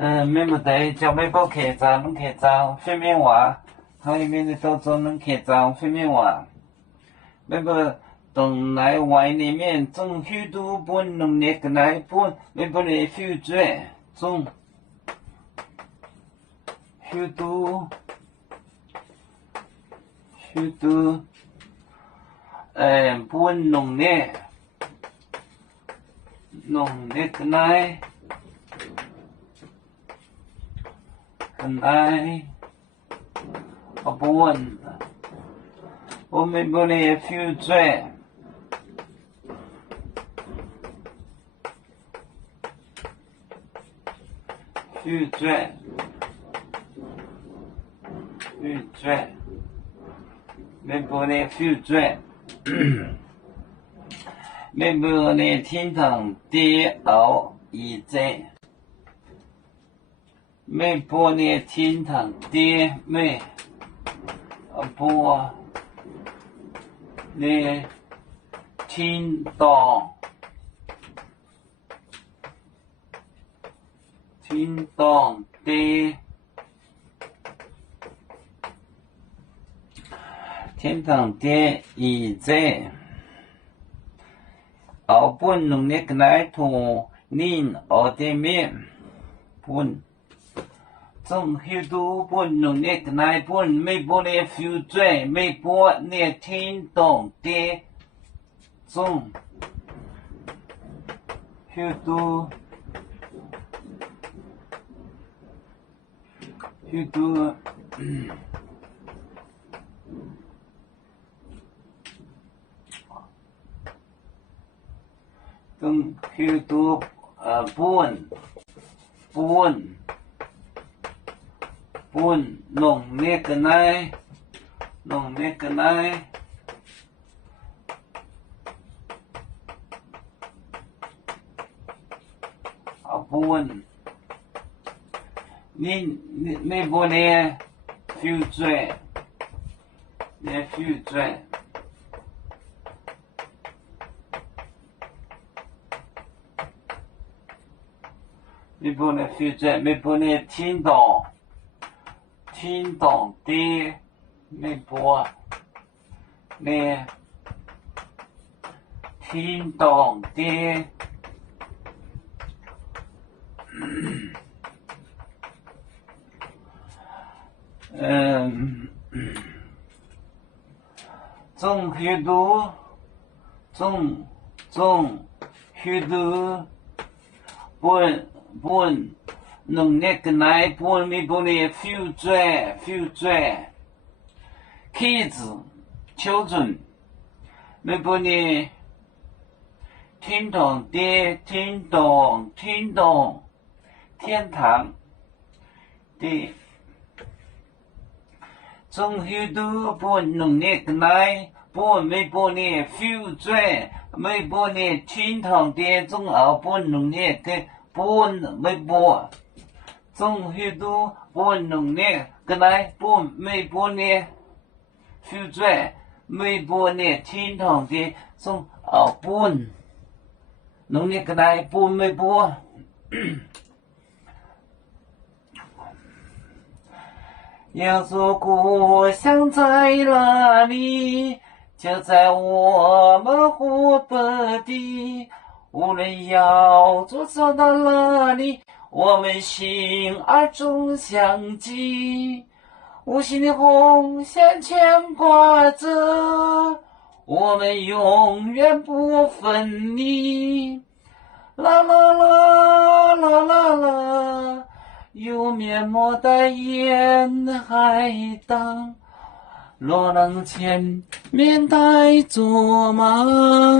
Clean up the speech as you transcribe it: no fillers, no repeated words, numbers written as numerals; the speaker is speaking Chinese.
免不得叫美宝客栈，拢客栈费面话，他里面的都做能客栈费面话，免不东来外里面种许多本农业个来本，免不的修正种许多本农业个来。我们不能修正，没不能修正，没不能天堂跌熬一阵。没不能天堂跌没不能天堂跌天堂跌一阵，后本农业个来同您学的面本。种许多本农业个来本，没不能修正，没不能天堂跌种许多种许多本农业个来本你没不能修正，没不能修正，没不能天堂跌，没不能天堂跌。种许多本农业个来本没不能修正，kids children 没不能天堂跌天堂跌。种许多本农业个来本没不能修正，没不能天堂跌种后本农业个本没不，种许多本农业个来本没不能修正，没不能天堂跌种后本农业个来本没不。要说故乡在哪里，就在我们湖北地。无论要走到哪里，我们心儿总相系。无形的红线牵挂着，我们永远不分离。啦啦啦啦啦啦，有面膜的沿海荡，若能前面带着马。